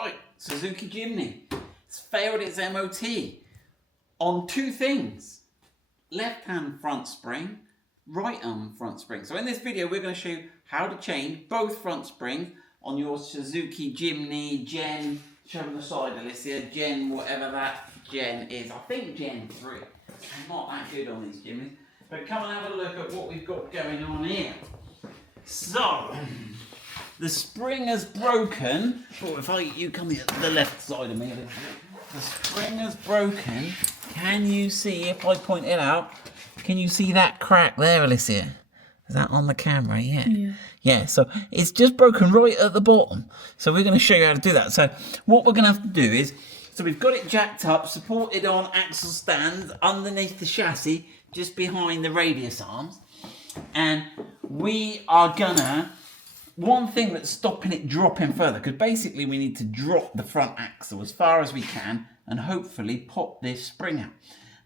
right, Suzuki Jimny. It's failed its MOT on two things. Left-hand front spring, right-arm front spring. So in this video, we're going to show you how to change both front springs on your Suzuki Jimny Gen, show them the side, Alicia, Gen, whatever that Gen is. I think Gen 3. I'm not that good on these Jimnys. But come and have a look at what we've got going on here. So, the spring is broken. Oh, if you come to the left side of me. The spring is broken. Can you see, if I point it out, can you see that crack there, Alicia? Is that on the camera? Yeah. Yeah, so it's just broken right at the bottom. So we're going to show you how to do that. So what we're going to have to do is, so we've got it jacked up, supported on axle stands underneath the chassis, just behind the radius arms. And we are gonna, one thing that's stopping it dropping further, because basically we need to drop the front axle as far as we can and hopefully pop this spring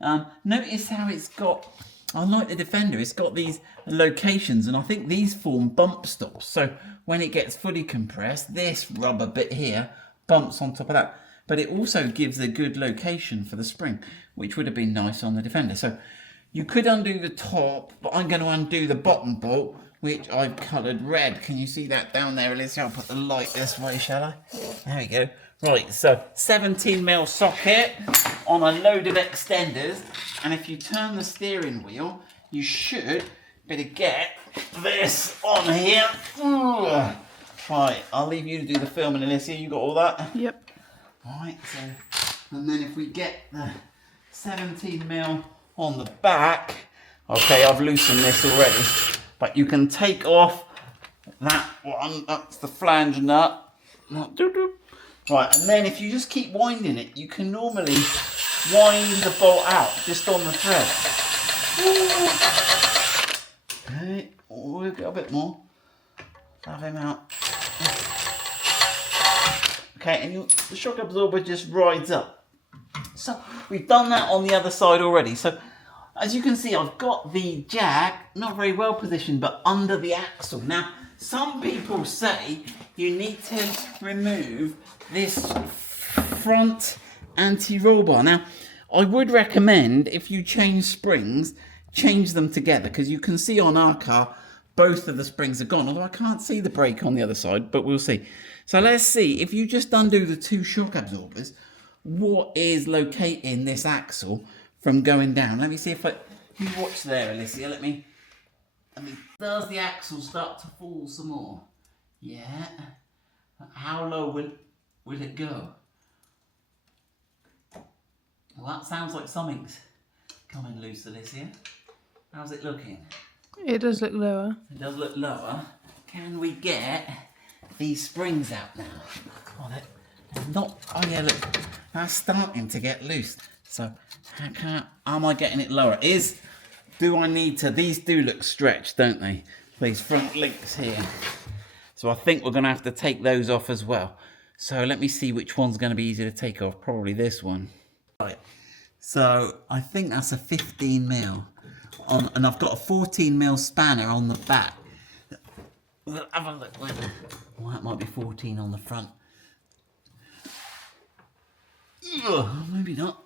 out. Notice how it's got, unlike the Defender, it's got these locations, and I think these form bump stops. So when it gets fully compressed, this rubber bit here bumps on top of that. But it also gives a good location for the spring, which would have been nice on the Defender. So you could undo the top, but I'm going to undo the bottom bolt, which I've coloured red. Can you see that down there, Alicia? I'll put the light this way, shall I? There we go. Right, so 17mm socket on a load of extenders. And if you turn the steering wheel, you should be able to get this on here. Ooh. Right, I'll leave you to do the filming, Alicia. You got all that? Yep. Right, so, and then if we get the 17mm on the back, okay, I've loosened this already, but you can take off that one, that's the flange nut. Right, and then if you just keep winding it, you can normally wind the bolt out just on the thread. Okay, we'll get a bit more. Have him out. Okay, and the shock absorber just rides up. So we've done that on the other side already. So as you can see, I've got the jack not very well positioned, but under the axle. Now, some people say you need to remove this front anti-roll bar. Now, I would recommend if you change springs, change them together, because you can see on our car, both of the springs are gone, although I can't see the brake on the other side, but we'll see. So let's see, if you just undo the two shock absorbers, what is locating this axle from going down? Let me see if you watch there, Alicia. Let me, does the axle start to fall some more? Yeah. How low will it go? Well, that sounds like something's coming loose, Alicia. How's it looking? It does look lower. It does look lower. Can we get these springs out now? Oh, they're not. Oh yeah, look, that's starting to get loose. So am I getting it lower? Do I need to? These do look stretched, don't they? These front links here. So I think we're going to have to take those off as well. So let me see which one's going to be easier to take off. Probably this one. Right. So I think that's a 15mm. And I've got a 14mm spanner on the back. We'll have a look. Well, that might be 14 on the front. Ugh, maybe not.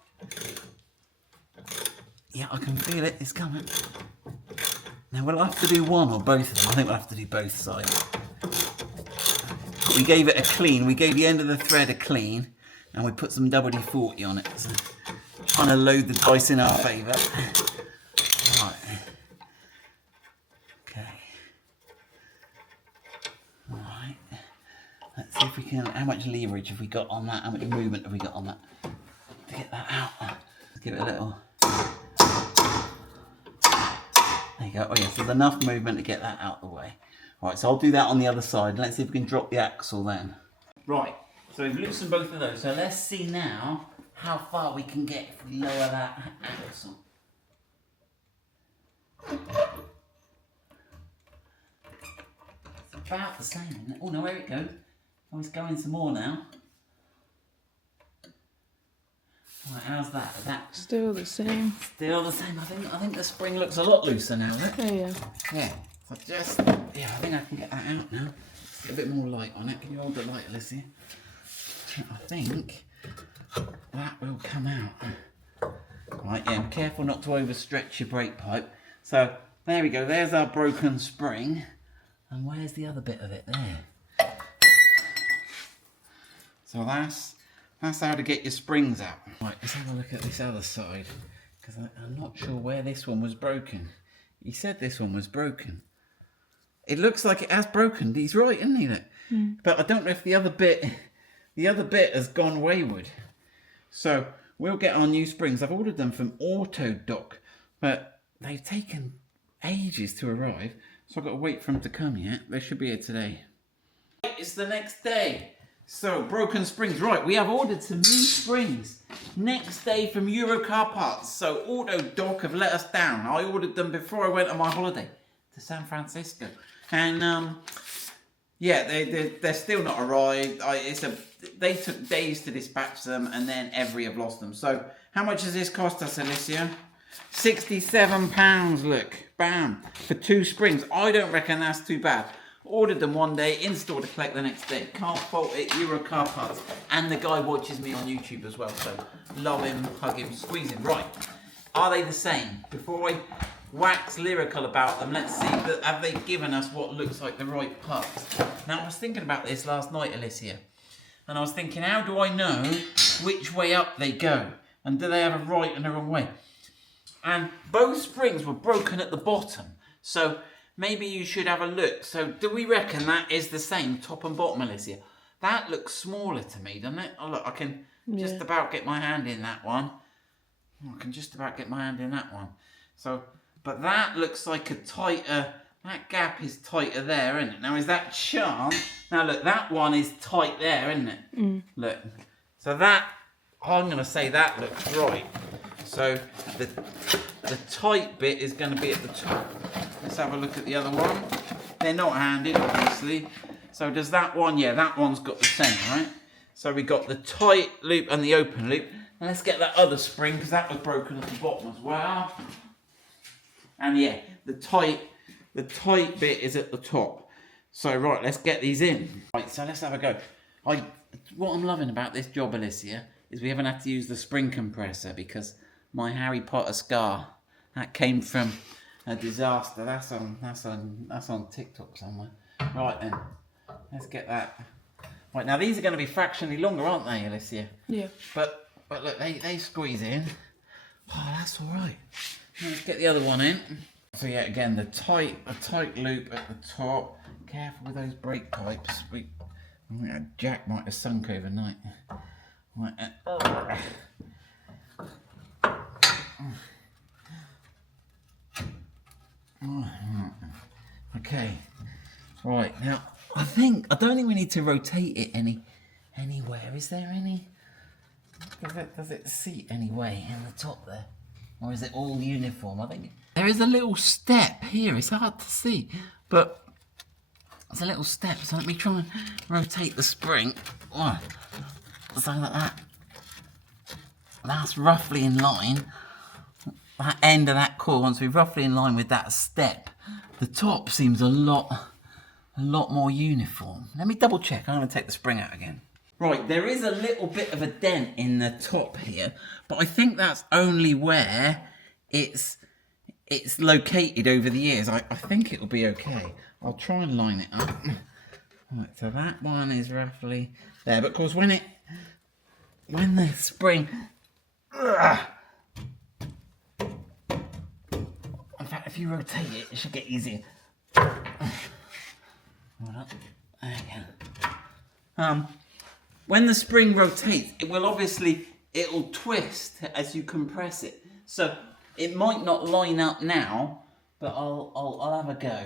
Yeah, I can feel it. It's coming. Now we'll have to do one or both of them. I think we'll have to do both sides. We gave it a clean. We gave the end of the thread a clean, and we put some WD-40 on it. So trying to load the dice in our favour. Right. Okay. Right. Let's see if we can. How much leverage have we got on that? How much movement have we got on that? To get that out. Let's give it a little. There you go. Oh yes, there's enough movement to get that out of the way. Right, so I'll do that on the other side. Let's see if we can drop the axle then. Right. So we've loosened both of those. So let's see now how far we can get if we lower that axle. It's about the same, isn't it? Oh no, there it goes. Oh, it's going some more now. Right, how's that? Is that still the same? Still the same. I think the spring looks a lot looser now, isn't it? Oh yeah. Yeah. So I think I can get that out now. Get a bit more light on it. Can you hold the light, Alicia? I think that will come out. Right, yeah, be careful not to overstretch your brake pipe. So there we go, there's our broken spring. And where's the other bit of it there? So that's how to get your springs out. Right, let's have a look at this other side, because I'm not sure where this one was broken. He said this one was broken. It looks like it has broken. He's right, isn't he? Look? But I don't know if the other bit has gone wayward. So we'll get our new springs. I've ordered them from Autodoc, but they've taken ages to arrive. So I've got to wait for them to come yet. They should be here today. It's the next day. So, broken springs. Right, we have ordered some new springs. Next day from Eurocar Parts. So, Autodoc have let us down. I ordered them before I went on my holiday to San Francisco. And, yeah, they're still not arrived. They took days to dispatch them, and then Every have lost them. So, how much does this cost us, Alicia? £67, look. Bam. For 2 springs. I don't reckon that's too bad. Ordered them one day, in-store to collect the next day. Can't fault it, Eurocar Parts. And the guy watches me on YouTube as well, so love him, hug him, squeeze him. Right, are they the same? Before I wax lyrical about them, let's see, have they given us what looks like the right parts? Now, I was thinking about this last night, Alicia, and I was thinking, how do I know which way up they go? And do they have a right and a wrong way? And both springs were broken at the bottom, so maybe you should have a look. So do we reckon that is the same, top and bottom, Alicia? That looks smaller to me, doesn't it? Oh, look, I can just about get my hand in that one. I can just about get my hand in that one. So, but that looks like a tighter, that gap is tighter there, isn't it? Now, is that charm? Now, look, that one is tight there, isn't it? Look. So that, I'm going to say that looks right. So the tight bit is going to be at the top. Let's have a look at the other one. They're not handed, obviously. So does that one? Yeah, that one's got the same, right? So we got the tight loop and the open loop. And let's get that other spring, because that was broken at the bottom as well. And yeah, the tight bit is at the top. So right, let's get these in. Right, so let's have a go. What I'm loving about this job, Alicia, is we haven't had to use the spring compressor, because my Harry Potter scar, that came from a disaster. That's on TikTok somewhere. Right then, let's get that. Right, now these are going to be fractionally longer, aren't they, Alicia? Yeah. But look, they squeeze in. Oh, that's all right. Let's get the other one in. So yeah, again, a tight loop at the top. Careful with those brake pipes. I think that jack might have sunk overnight. Right. Okay. Right, now I don't think we need to rotate it anywhere. Is there any? Does it seat anyway in the top there? Or is it all uniform? I think there is a little step here. It's hard to see, but there's a little step. So let me try and rotate the spring. Oh, something like that. That's roughly in line. That end of that core wants to be roughly in line with that step. The top seems a lot more uniform. Let me double check. I'm going to take the spring out again. Right, there is a little bit of a dent in the top here, but I think that's only where it's located over the years. I think it'll be okay. I'll try and line it up. Right, so that one is roughly there, but of course when the spring, in fact, if you rotate it, it should get easier. Hold up. There you go. When the spring rotates, it'll twist as you compress it. So it might not line up now, but I'll have a go.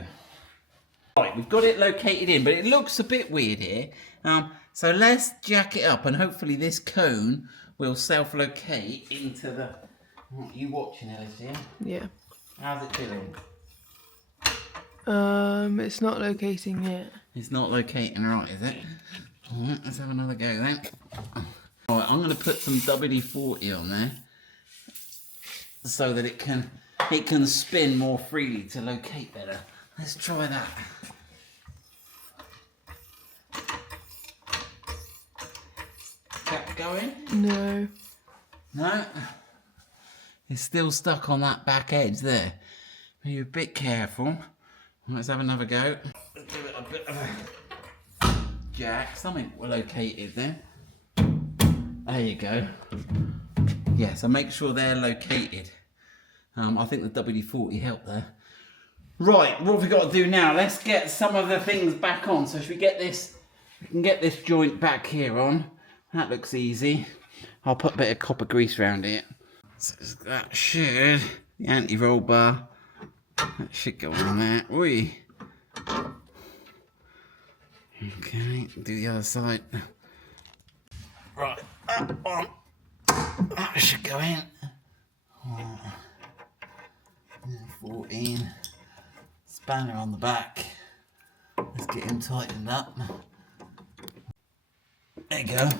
Right, we've got it located in, but it looks a bit weird here. So let's jack it up, and hopefully this cone will self-locate into the... What, you watching, Alicia? Yeah. How's it doing? It's not locating yet. It's not locating right, is it? Alright, let's have another go then. Alright, I'm going to put some WD-40 on there so that it can spin more freely to locate better. Let's try that. going? No. No? It's still stuck on that back edge there. Be a bit careful. Let's have another go. Let's give it a bit of a jack. Something located there. There you go. Yeah, so make sure they're located. I think the WD-40 helped there. Right, what have we got to do now? Let's get some of the things back on. So should we get this, we can get this joint back here on. That looks easy. I'll put a bit of copper grease around it. So that should, the anti-roll bar, that should go on there. Oi. Okay, do the other side. Right, that one. That should go in. 14. Spanner on the back. Let's get him tightened up. There you go.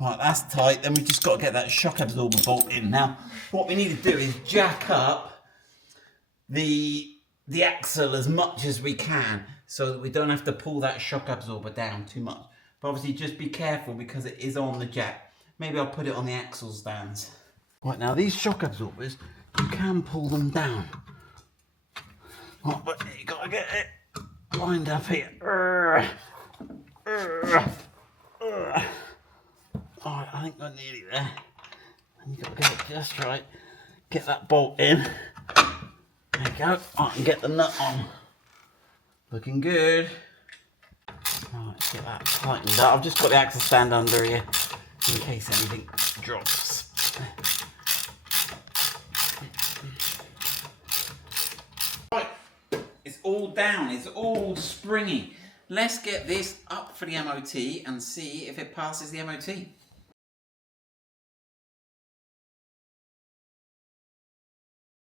Right, that's tight. Then we just got to get that shock absorber bolt in. Now, what we need to do is jack up the axle as much as we can so that we don't have to pull that shock absorber down too much. But obviously just be careful because it is on the jack. Maybe I'll put it on the axle stands. Right, now these shock absorbers, you can pull them down. Right, but you got to get it lined up here. Alright, I think we're nearly there. And you got to get it just right. Get that bolt in. There you go. I can get the nut on. Looking good. Right, let's get that tightened up. I've just got the axle stand under here in case anything drops. Right, it's all down. It's all springy. Let's get this up for the MOT and see if it passes the MOT.